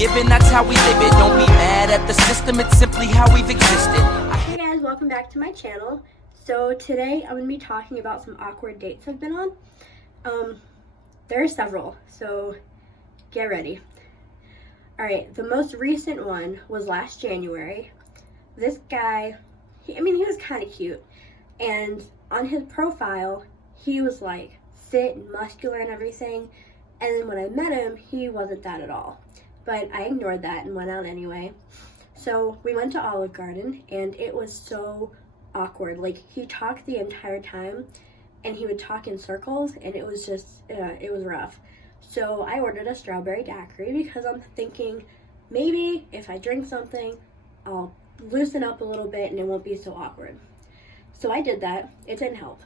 given, that's how we live it. Don't be mad at the system, it's simply how we've existed. Hey guys, welcome back to my channel. So today I'm going to be talking about some awkward dates I've been on. There are several, so get ready. Alright, the most recent one was last January. This guy, he was kind of cute. And on his profile, he was like fit and muscular and everything. And then when I met him, he wasn't that at all. But I ignored that and went out anyway. So we went to Olive Garden, and it was so awkward. Like, he talked the entire time, and he would talk in circles, and it was just, it was rough. So I ordered a strawberry daiquiri because I'm thinking maybe if I drink something, I'll loosen up a little bit and it won't be so awkward. So I did that. It didn't help.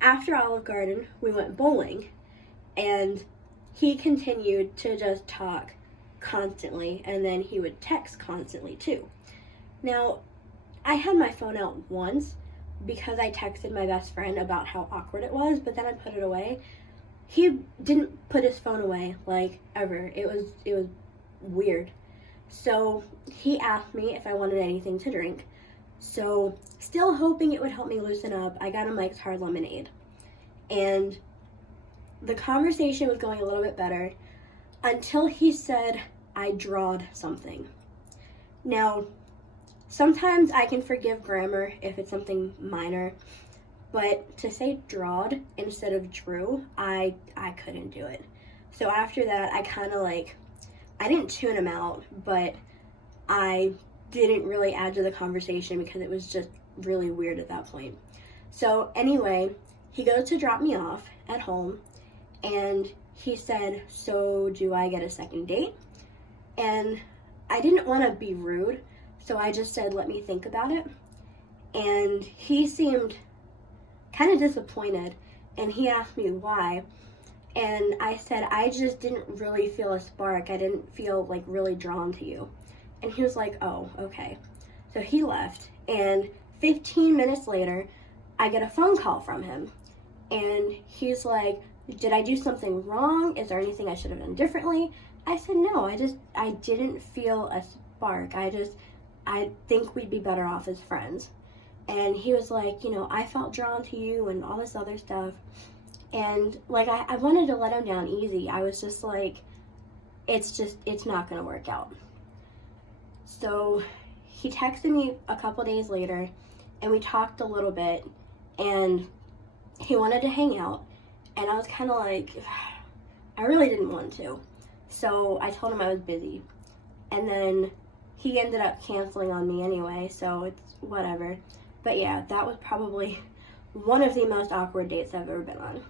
After Olive Garden, we went bowling, and he continued to just talk constantly, and then he would text constantly too. Now, I had my phone out once because I texted my best friend about how awkward it was, but then I put it away. He didn't put his phone away, like, ever. It was weird. So he asked me if I wanted anything to drink. So, still hoping it would help me loosen up, I got a Mike's Hard Lemonade. And the conversation was going a little bit better until he said I drawed something. Now, sometimes I can forgive grammar if it's something minor, but to say drawed instead of drew, I couldn't do it. So after that, I kind of I didn't tune him out, but I didn't really add to the conversation because it was just really weird at that point. So anyway, he goes to drop me off at home, and he said, so do I get a second date? And I didn't want to be rude, so I just said, let me think about it. And he seemed kind of disappointed, and he asked me why. And I said, I just didn't really feel a spark. I didn't feel really drawn to you. And he was like, oh, okay. So he left, and 15 minutes later, I get a phone call from him. And he's like, did I do something wrong? Is there anything I should have done differently? I said, no, I didn't feel a spark. I think we'd be better off as friends. And he was like, I felt drawn to you and all this other stuff. And I wanted to let him down easy. I was just like, it's not going to work out. So he texted me a couple days later, and we talked a little bit, and he wanted to hang out. And I was kind of like, I really didn't want to. So I told him I was busy. And then he ended up canceling on me anyway, so it's whatever. But yeah, that was probably one of the most awkward dates I've ever been on.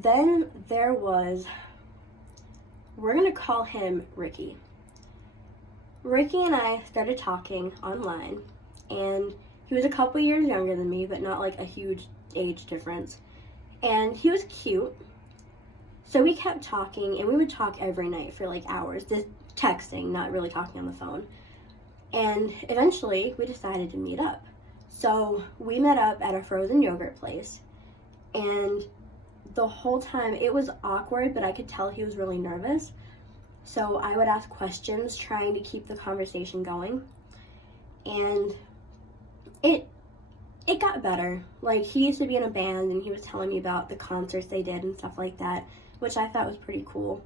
Then there was, we're going to call him Ricky. Ricky and I started talking online, and he was a couple years younger than me, but not a huge age difference. And he was cute. So we kept talking, and we would talk every night for hours, just texting, not really talking on the phone. And eventually, we decided to meet up. So we met up at a frozen yogurt place, and the whole time it was awkward, but I could tell he was really nervous. So I would ask questions, trying to keep the conversation going. And it got better. He used to be in a band, and he was telling me about the concerts they did and stuff like that, which I thought was pretty cool.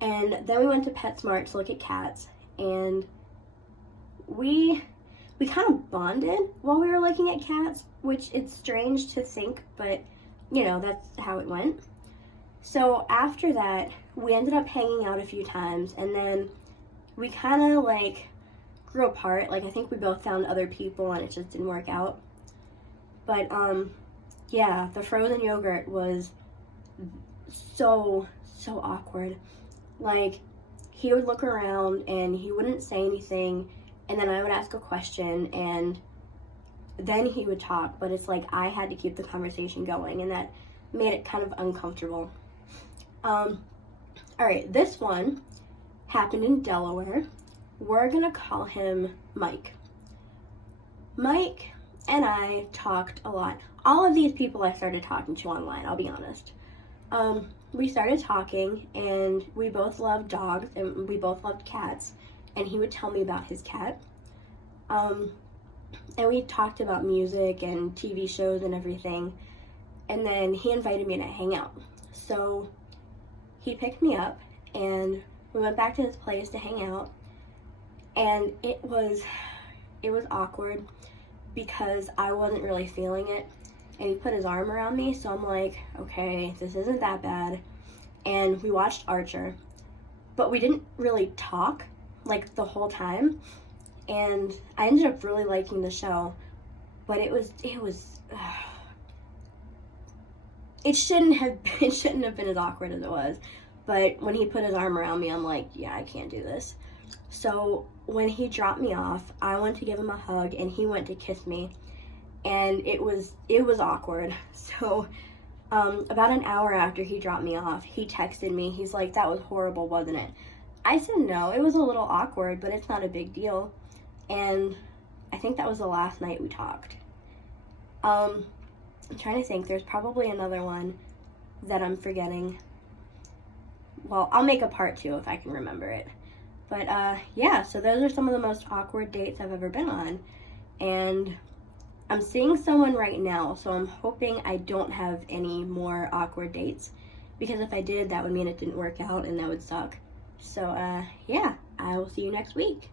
And then we went to PetSmart to look at cats, and we kind of bonded while we were looking at cats, which it's strange to think, but that's how it went. So after that, we ended up hanging out a few times, and then we kind of grew apart. I think we both found other people, and it just didn't work out. But yeah, the frozen yogurt was so awkward. He would look around and he wouldn't say anything, and then I would ask a question, and then he would talk, but it's I had to keep the conversation going, and that made it kind of uncomfortable. Alright, this one happened in Delaware. We're gonna call him Mike. Mike and I talked a lot. All of these people I started talking to online, I'll be honest. we started talking, and we both loved dogs, and we both loved cats, and he would tell me about his cat. And we talked about music and TV shows and everything, and then he invited me to hang out. So he picked me up, and we went back to his place to hang out, and it was awkward because I wasn't really feeling it, and he put his arm around me, so I'm like, okay, this isn't that bad. And we watched Archer, but we didn't really talk like the whole time, and I ended up really liking the show, but it shouldn't have been as awkward as it was. But when he put his arm around me, I'm like, yeah, I can't do this. So when he dropped me off, I went to give him a hug, and he went to kiss me, and it was awkward. So about an hour after he dropped me off, he texted me. He's like, that was horrible, wasn't it? I said no, it was a little awkward, but it's not a big deal. And I think that was the last night we talked. I'm trying to think. There's probably another one that I'm forgetting. Well, I'll make a part 2 if I can remember it. But yeah, so those are some of the most awkward dates I've ever been on. And I'm seeing someone right now, so I'm hoping I don't have any more awkward dates. Because if I did, that would mean it didn't work out, and that would suck. So yeah, I will see you next week.